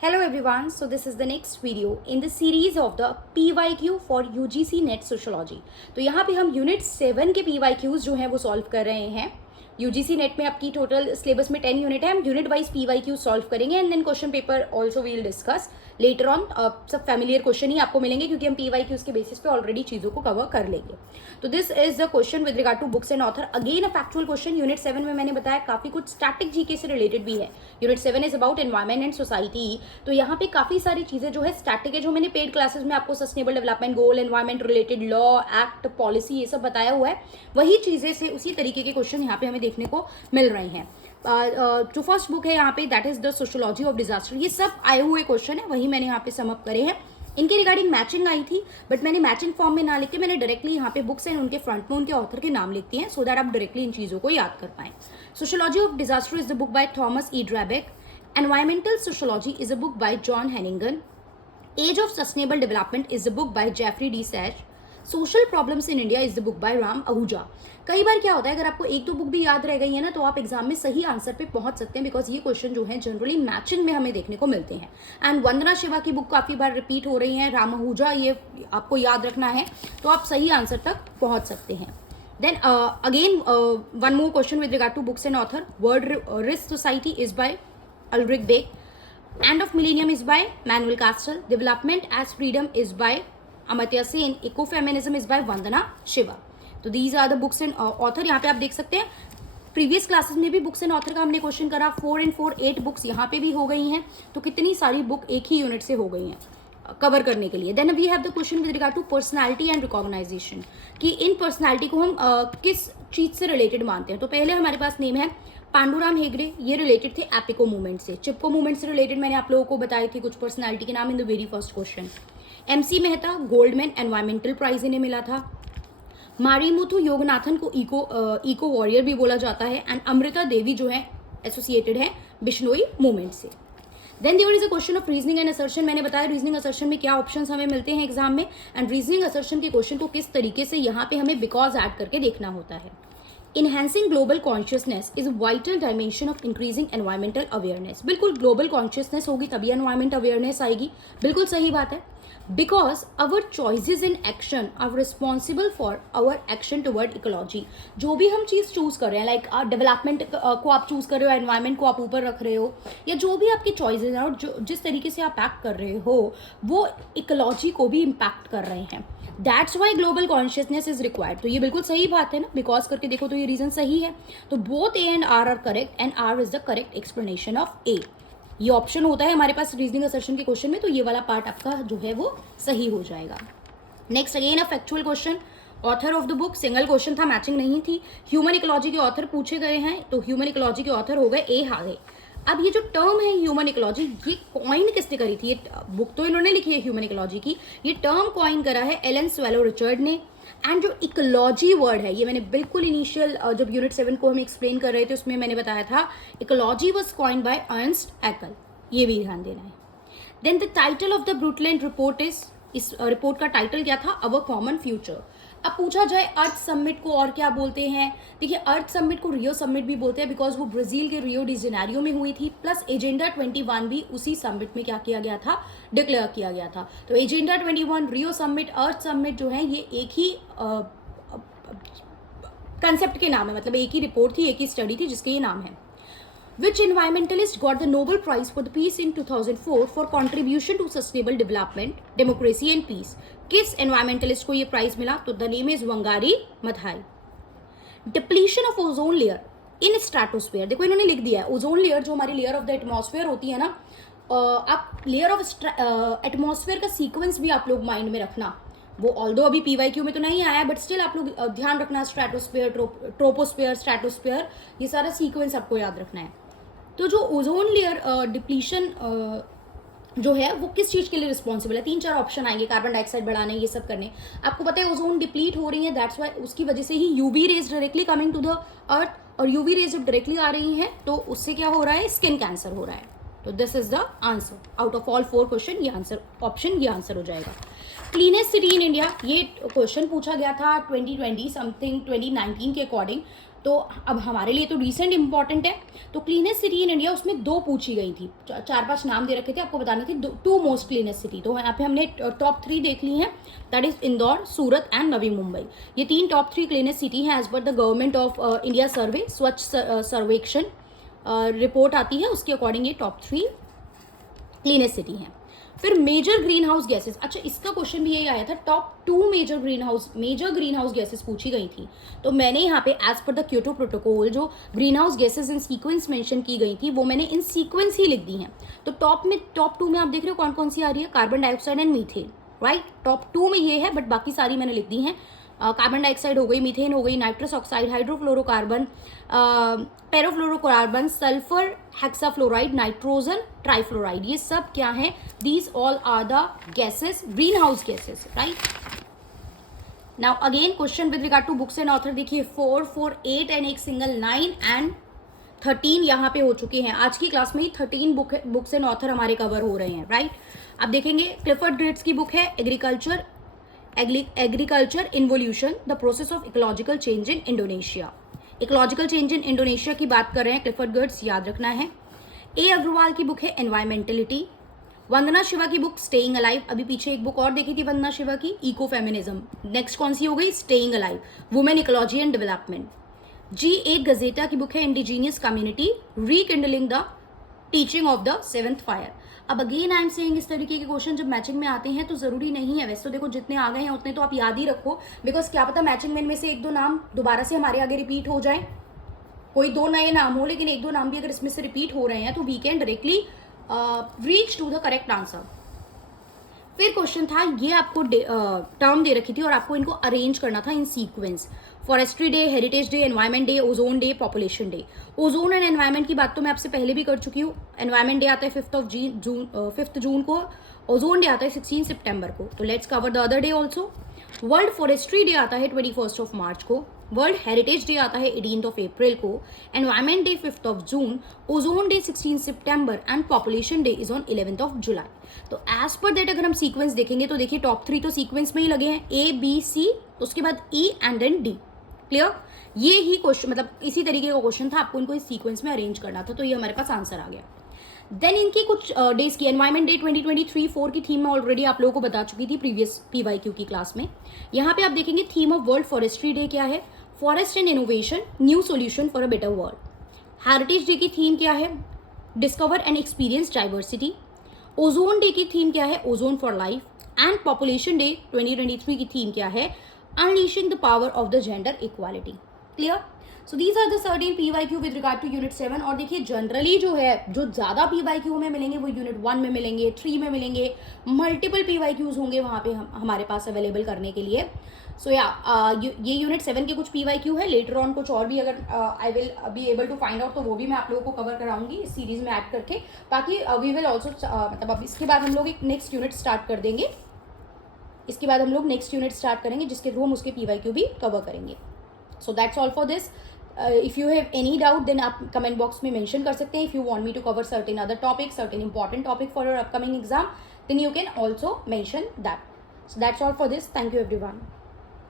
Hello everyone, so this is the next video in the series of the PYQ for UGC Net Sociology। तो यहाँ पे हम unit 7 के PYQs जो हैं वो सॉल्व कर रहे हैं। यूजीसी नेट में आपकी टोटल सिलेबस में 10 यूनिट है, हम यूनिट वाइज PYQ सॉल्व करेंगे and then question paper also will discuss later on. सब फैमिलियर क्वेश्चन ही आपको मिलेंगे क्योंकि हम PYQs के बेसिस पे ऑलरेडी चीज़ों को कवर कर लेंगे। तो this is the question with regard to books and author, again a factual question. Unit 7 में मैंने बताया काफी कुछ स्टैटिक जीके से रिलेटेड भी है। Unit 7 is about environment and society, तो यहाँ पे काफी सारी चीजें जो है स्टैटिक है, जो मैंने पेड क्लासेस में आपको sustainable development goal, environment related law, act, policy ये सब बताया हुआ है, वही चीजें से उसी तरीके के क्वेश्चन यहाँ पे हमें देखने को मिल रहे हैं। जो फर्स्ट बुक है यहाँ पे that is the sociology of disaster, ये सब आए हुए क्वेश्चन है, वही मैंने यहाँ पे सम अप करे हैं। इनके रिगार्डिंग मैचिंग आई थी बट मैंने मैचिंग फॉर्म में ना लिख के मैंने डायरेक्टली यहाँ पे बुक्स एंड उनके फ्रंट में उनके ऑथर के नाम लिखती हैं सो दैट आप डायरेक्टली इन चीज़ों को याद कर पाएं। Sociology of disaster is the book by Thomas E Drabek. Environmental sociology is a book by John Hannigan. Age of sustainable development is the book by Jeffrey D Sachs. Social problems in India is the book by Ram Ahuja. कई बार क्या होता है, अगर आपको एक दो book भी याद रह गई है ना तो आप एग्जाम में सही आंसर पे पहुंच सकते हैं, बिकॉज ये क्वेश्चन जो है जनरली मैचिंग में हमें देखने को मिलते हैं। एंड वंदना शिवा की बुक काफी बार रिपीट हो रही है, राम आहूजा ये आपको याद रखना है, तो आप सही आंसर तक पहुंच सकते हैं। Then again one more question with regard to books and author. World risk society is by Ulrich Beck. End of millennium is by Manuel Castells. Development as freedom is by Amartya Sen. Eco feminism is by Vandana Shiva. तो these are the books and author. यहाँ पे आप देख सकते हैं previous classes में भी books and author का हमने क्वेश्चन करा, 4 and 4 8 बुक्स यहाँ पे भी हो गई हैं, तो कितनी सारी बुक एक ही यूनिट से हो गई हैं कवर करने के लिए। Then we have the question with regard to personality and recognisation, कि इन पर्सनैलिटी को हम किस चीज से रिलेटेड मानते हैं। तो पहले हमारे पास नेम है पांडुराम हेगड़े, ये रिलेटेड थे एपिको मूवमेंट से। चिपको मूवमेंट से रिलेटेड मैंने आप लोगों को बताई थी कुछ पर्सनैलिटी के नाम in the very first question. MC Mehta Goldman environmental prize इन्हें मिला था। मारीमुथु योगनाथन को इको वॉरियर भी बोला जाता है। एंड अमृता देवी जो है एसोसिएटेड है बिश्नोई मूवमेंट से। Then there is a question of reasoning and assertion. मैंने बताया रीजनिंग असर्शन में क्या ऑप्शंस हमें मिलते हैं एग्जाम में, एंड रीजनिंग असर्शन के क्वेश्चन को किस तरीके से यहाँ पे हमें बिकॉज ऐड करके देखना होता है। Enhancing global consciousness is vital dimension of increasing environmental awareness. बिल्कुल ग्लोबल कॉन्शियसनेस होगी तभी एनवायरमेंट अवेयरनेस आएगी, बिल्कुल सही बात है। Because our choices in action are responsible for our action toward ecology. जो भी हम चीज़ चूज कर रहे हैं, लाइक डेवलपमेंट को आप चूज कर रहे हो, एनवायरमेंट को आप ऊपर रख रहे हो, या जो भी आपकी चॉइसेस हैं और जो जिस तरीके से आप एक्ट कर रहे हो वो इकोलॉजी को भी इम्पैक्ट कर रहे हैं। That's why global consciousness is required. तो ये बिल्कुल सही बात है ना, बिकॉज करके देखो तो ये रीजन सही है। तो both A and R are correct and R is the correct explanation of A। ये ऑप्शन होता है हमारे पास रीजनिंग असर्शन के क्वेश्चन में, तो ये वाला पार्ट आपका जो है वो सही हो जाएगा। Next again a factual question. Author of the book single question था, मैचिंग नहीं थी। ह्यूमन इकोलॉजी के ऑथर पूछे गए हैं, तो ह्यूमन इकोलॉजी के ऑथर हो गए A हागे। अब ये जो टर्म है ह्यूमन इकोलॉजी, ये कॉइन किसने करी थी? ये बुक तो इन्होंने लिखी है ह्यूमन इकोलॉजी की, ये टर्म कॉइन करा है एलन स्वेलो रिचर्ड ने। एंड जो इकोलॉजी वर्ड है, ये मैंने बिल्कुल इनिशियल जब यूनिट 7 को हम एक्सप्लेन कर रहे थे उसमें मैंने बताया था, ecology was coined by Ernst Haeckel, ये भी ध्यान देना है। Then the title of the Brundtland report is, इस रिपोर्ट का टाइटल क्या था? Our common future. अब पूछा जाए अर्थ समिट को और क्या बोलते हैं, देखिए अर्थ समिट को रियो समिट भी बोलते हैं बिकॉज वो ब्राजील के रियो डी जेनेरियो में हुई थी, प्लस एजेंडा 21 भी उसी समिट में क्या किया गया था? डिक्लेयर किया गया था। तो एजेंडा 21, रियो समिट, अर्थ समिट जो है ये एक ही कंसेप्ट के नाम है, मतलब एक ही रिपोर्ट थी, एक ही स्टडी थी जिसके ये नाम है। Which environmentalist got the Nobel Prize for the Peace in 2004 for contribution to sustainable development, democracy and peace? किस environmentalist को ये प्राइज मिला? तो the name is Wangari Maathai. Depletion of ozone layer in stratosphere, देखो इन्होंने लिख दिया है ओजोन लेयर जो हमारी लेयर ऑफ द एटमॉस्फेयर होती है ना, आप लेयर ऑफ एटमॉस्फेयर का सीक्वेंस भी आप लोग माइंड में रखना। वो ऑल्दो अभी PYQ में तो नहीं आया बट स्टिल आप लोग ध्यान रखना, स्ट्रेटोस्फेयर, ट्रोपोस्फेयर, स्ट्रेटोस्फेयर, ये सारा सीक्वेंस आपको याद रखना है। तो जो ओजोन लेयर डिप्लीशन जो है वो किस चीज के लिए रिस्पॉन्सिबल है? 3-4 ऑप्शन आएंगे, कार्बन डाइऑक्साइड बढ़ाने, ये सब करने। आपको पता है ओजोन डिप्लीट हो रही है, दैट्स वाई उसकी वजह से ही UV rays directly coming to the earth, और यूवी रेज जब डायरेक्टली आ रही है तो उससे क्या हो रहा है? स्किन कैंसर हो रहा है। तो this is the answer out of all 4 question, ये आंसर ऑप्शन ये आंसर हो जाएगा। क्लीनेस्ट सिटी इन इंडिया, ये क्वेश्चन पूछा गया था 2020 समथिंग 2019 के अकॉर्डिंग। तो अब हमारे लिए तो रिसेंट इंपॉर्टेंट है। तो क्लीनेस्ट सिटी इन इंडिया, उसमें 2 पूछी गई थी, 4-5 नाम दे रखे थे, आपको बतानी थी 2 मोस्ट क्लीनेस्ट सिटी। तो यहाँ पे हमने टॉप 3 देख ली हैं, that is Indore, Surat and Navi Mumbai. ये 3 टॉप 3 क्लीनेस्ट सिटी हैं as per the government of India survey, Swachh Survekshan report आती है, उसके अकॉर्डिंग ये टॉप 3 क्लीनेस्ट सिटी हैं। फिर मेजर ग्रीन हाउस गैसेस, अच्छा इसका क्वेश्चन भी यही आया था, top 2 major greenhouse gases पूछी गई थी। तो मैंने यहाँ पे as per the Kyoto protocol जो greenhouse gases in sequence mention की गई थी, वो मैंने इन सीक्वेंस ही लिख दी हैं। तो टॉप 2 में आप देख रहे हो कौन कौन सी आ रही है, carbon dioxide and methane, right. Top 2 में ये है, बट बाकी सारी मैंने लिख दी हैं। कार्बन डाइऑक्साइड हो गई, मीथेन हो गई, nitrous oxide, hydrofluorocarbon, perfluorocarbon, sulphur hexafluoride, nitrogen trifluoride, ये सब क्या है, these all are the gases, greenhouse gases, right. Now again question with regard to books and author, देखिए 4, 4, 8 एंड एक सिंगल 9 एंड 13 यहाँ पे हो चुके हैं। आज की क्लास में ही 13 बुक्स एंड ऑथर हमारे कवर हो रहे हैं, राइट। अब देखेंगे क्लिफर्ड ग्रेट्स की बुक है agriculture involution, the process of ecological change in Indonesia. Ecological change in Indonesia की बात कर रहे हैं क्लिफर्ड गर्ट्स, याद रखना है। ए अग्रवाल की बुक है एनवायरमेंटलिटी। वंदना शिवा की बुक स्टेइंग अलाइव, अभी पीछे एक बुक और देखी थी वंदना शिवा की, इको फेमिनिज्म। नेक्स्ट कौन सी हो गई, staying alive, women ecology and development. G A Cajete की बुक है indigenous community rekindling the teaching of the 7th fire. अब अगेन आई एम सेइंग, इस तरीके के क्वेश्चन जब मैचिंग में आते हैं तो जरूरी नहीं है, वैसे तो देखो जितने आ गए हैं उतने तो आप याद ही रखो, बिकॉज क्या पता मैचिंग में इनमें से 1-2 नाम दोबारा से हमारे आगे रिपीट हो जाए, कोई 2 नए नाम हो लेकिन 1-2 नाम भी अगर इसमें से रिपीट हो रहे हैं तो we can directly reach to the correct answer. फिर क्वेश्चन था, ये आपको टर्म दे रखी थी और आपको इनको अरेंज करना था in sequence, forestry day, heritage day, environment day, ozone day, population day. Ozone and environment की बात तो मैं आपसे पहले भी कर चुकी हूँ। एनवायरमेंट डे आता है 5th जून को, ओजोन डे आता है 16 सितंबर को। तो let's cover the other day also. World forestry day आता है 21 मार्च को, वर्ल्ड हेरिटेज डे आता है 18 अप्रैल को, environment day 5 June, ozone day 16 September and population day is on 11 जुलाई। तो एज पर दैट अगर हम सीक्वेंस देखेंगे तो देखिए टॉप 3 तो सीक्वेंस में ही लगे हैं, ए बी सी, उसके बाद E and then D. Clear, ये ही क्वेश्चन, मतलब इसी तरीके का क्वेश्चन था, आपको इनको इस सीक्वेंस में अरेंज करना था, तो ये हमारे पास आंसर आ गया। देन इनकी कुछ डेज की, एनवायरमेंट डे 2023-4 की थीम मैं ऑलरेडी आप लोगों को बता चुकी थी प्रीवियस PYQ की क्लास में। यहाँ पे आप देखेंगे theme of world forestry day क्या है, forest and innovation, new solution for a better world. Heritage day की थीम क्या है, discover and experience diversity. Ozone day की थीम क्या है, ozone for life. And population day 2023 की थीम क्या है, unleashing the power of the gender equality. Clear, so these are the certain PYQ with regard to unit 7। और देखिए generally जो है, जो ज़्यादा PYQ में मिलेंगे वो यूनिट 1 में मिलेंगे, 3 में मिलेंगे, मल्टीपल PYQs होंगे वहाँ पे हमारे पास अवेलेबल करने के लिए। सो ये यूनिट 7 के कुछ PYQ है, लेटर ऑन कुछ और भी अगर I will be able to find out तो वो भी मैं आप लोगों को कवर कराऊंगी इस सीरीज में ऐड करके। बाकी वी विल ऑल्सो मतलब अब इसके बाद हम लोग एक नेक्स्ट यूनिट स्टार्ट कर देंगे, इसके बाद हम लोग नेक्स्ट यूनिट स्टार्ट करेंगे जिसके थ्रू हम उसके PYQ भी कवर करेंगे। So that's all for this. If you have any doubt then आप कमेंट बॉक्स में मेंशन कर सकते हैं। If you want me to cover certain other topic, certain important topic for your upcoming exam, then you can also mention that. So that's all for this, thank you everyone.